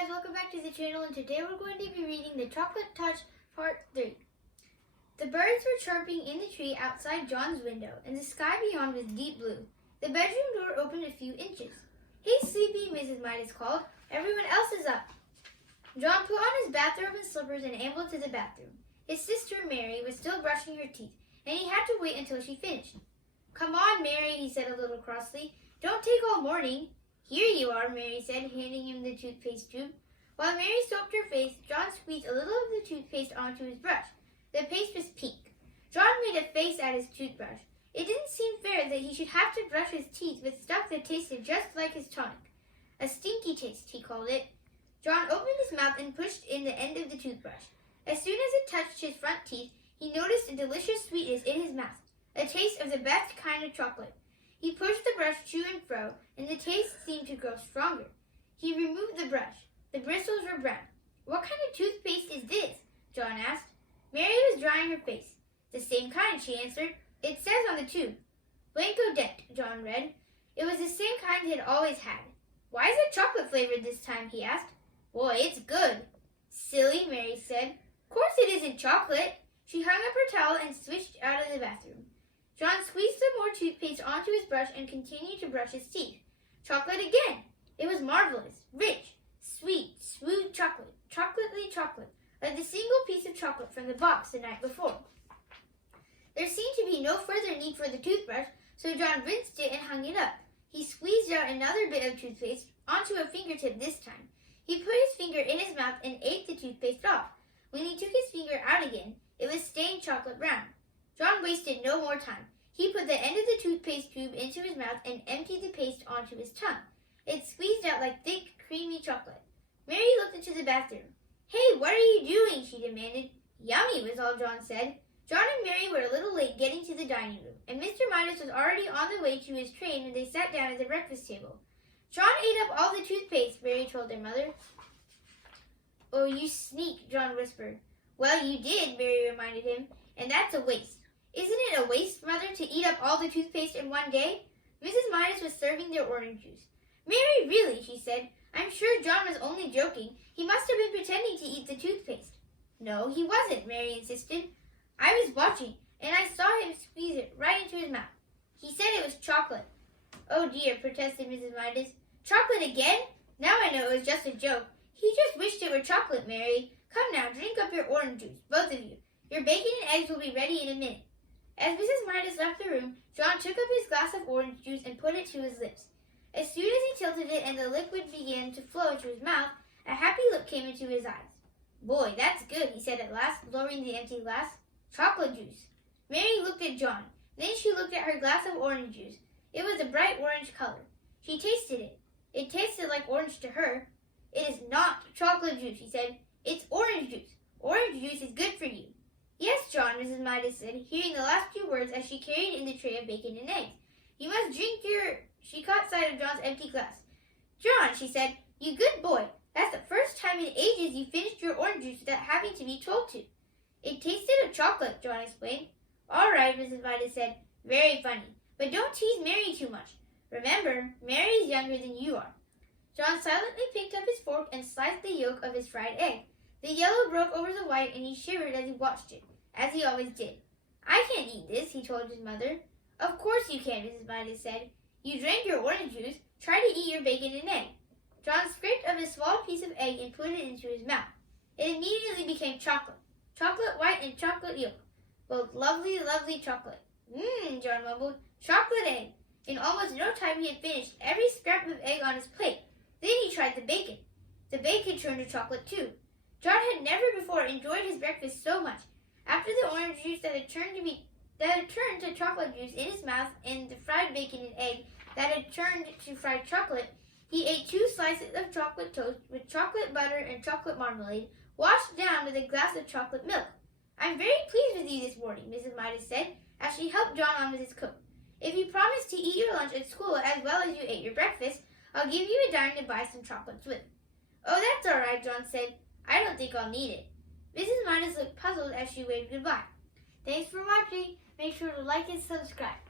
guys, welcome back to the channel, and today we're going to be reading The Chocolate Touch Part 3. The birds were chirping in the tree outside John's window, and the sky beyond was deep blue. The bedroom door opened a few inches. "Hey, Sleepy," Mrs. Midas called. "Everyone else is up." John put on his bathrobe and slippers and ambled to the bathroom. His sister, Mary, was still brushing her teeth, and he had to wait until she finished. "Come on, Mary," he said a little crossly. "Don't take all morning." "Here you are," Mary said, handing him the toothpaste tube. While Mary soaped her face, John squeezed a little of the toothpaste onto his brush. The paste was pink. John made a face at his toothbrush. It didn't seem fair that he should have to brush his teeth with stuff that tasted just like his tonic. A stinky taste, he called it. John opened his mouth and pushed in the end of the toothbrush. As soon as it touched his front teeth, he noticed a delicious sweetness in his mouth, a taste of the best kind of chocolate. He pushed the brush to and fro, and the taste seemed to grow stronger. He removed the brush. The bristles were brown. "What kind of toothpaste is this?" John asked. Mary was drying her face. "The same kind," she answered. "It says on the tube." "Blanco Dent," John read. It was the same kind he had always had. "Why is it chocolate flavored this time?" he asked. "Boy, it's good." "Silly," Mary said. "Of course it isn't chocolate." She hung up her towel and switched out of the bathroom. John squeezed some more toothpaste onto his brush and continued to brush his teeth. Chocolate again! It was marvelous, rich, sweet, smooth chocolate, chocolately chocolate, like the single piece of chocolate from the box the night before. There seemed to be no further need for the toothbrush, so John rinsed it and hung it up. He squeezed out another bit of toothpaste onto a fingertip this time. He put his finger in his mouth and ate the toothpaste off. When he took his finger out again, it was stained chocolate brown. John wasted no more time. He put the end of the toothpaste tube into his mouth and emptied the paste onto his tongue. It squeezed out like thick, creamy chocolate. Mary looked into the bathroom. "Hey, what are you doing?" she demanded. "Yummy," was all John said. John and Mary were a little late getting to the dining room, and Mr. Midas was already on the way to his train when they sat down at the breakfast table. "John ate up all the toothpaste," Mary told their mother. "Oh, you sneak," John whispered. "Well, you did," Mary reminded him, "and that's a waste." "Isn't it a waste, Mother, to eat up all the toothpaste in one day?" Mrs. Midas was serving their orange juice. "Mary, really," she said. "I'm sure John was only joking. He must have been pretending to eat the toothpaste." "No, he wasn't," Mary insisted. "I was watching, and I saw him squeeze it right into his mouth. He said it was chocolate." "Oh dear," protested Mrs. Midas. "Chocolate again? Now I know it was just a joke. He just wished it were chocolate, Mary. Come now, drink up your orange juice, both of you. Your bacon and eggs will be ready in a minute." As Mrs. Midas left the room, John took up his glass of orange juice and put it to his lips. As soon as he tilted it and the liquid began to flow into his mouth, a happy look came into his eyes. "Boy, that's good," he said at last, lowering the empty glass. "Chocolate juice." Mary looked at John. Then she looked at her glass of orange juice. It was a bright orange color. She tasted it. It tasted like orange to her. "It is not chocolate juice," she said. "It's orange juice. Orange juice is good for you." "Yes, John," Mrs. Midas said, hearing the last few words as she carried in the tray of bacon and eggs. "You must drink your—" She caught sight of John's empty glass. "John," she said, "you good boy. That's the first time in ages you finished your orange juice without having to be told to." "It tasted of chocolate," John explained. "All right," Mrs. Midas said. "Very funny. But don't tease Mary too much. Remember, Mary is younger than you are." John silently picked up his fork and sliced the yolk of his fried egg. The yellow broke over the white, and he shivered as he watched it, as he always did. "I can't eat this," he told his mother. "Of course you can," Mrs. Midas said. "You drank your orange juice. Try to eat your bacon and egg." John scraped up a small piece of egg and put it into his mouth. It immediately became chocolate. Chocolate white and chocolate yolk. Both lovely, lovely chocolate. "Mmm," John mumbled. "Chocolate egg." In almost no time he had finished every scrap of egg on his plate. Then he tried the bacon. The bacon turned to chocolate too. John had never before enjoyed his breakfast so much. After the orange juice that had turned to chocolate juice in his mouth and the fried bacon and egg that had turned to fried chocolate, he ate 2 slices of chocolate toast with chocolate butter and chocolate marmalade, washed down with a glass of chocolate milk. "I'm very pleased with you this morning," Mrs. Midas said, as she helped John on with his coat. "If you promise to eat your lunch at school as well as you ate your breakfast, I'll give you a dime to buy some chocolates with." "Oh, that's all right," John said. "I don't think I'll need it." Mrs. Midas looked puzzled as she waved goodbye. Thanks for watching. Make sure to like and subscribe.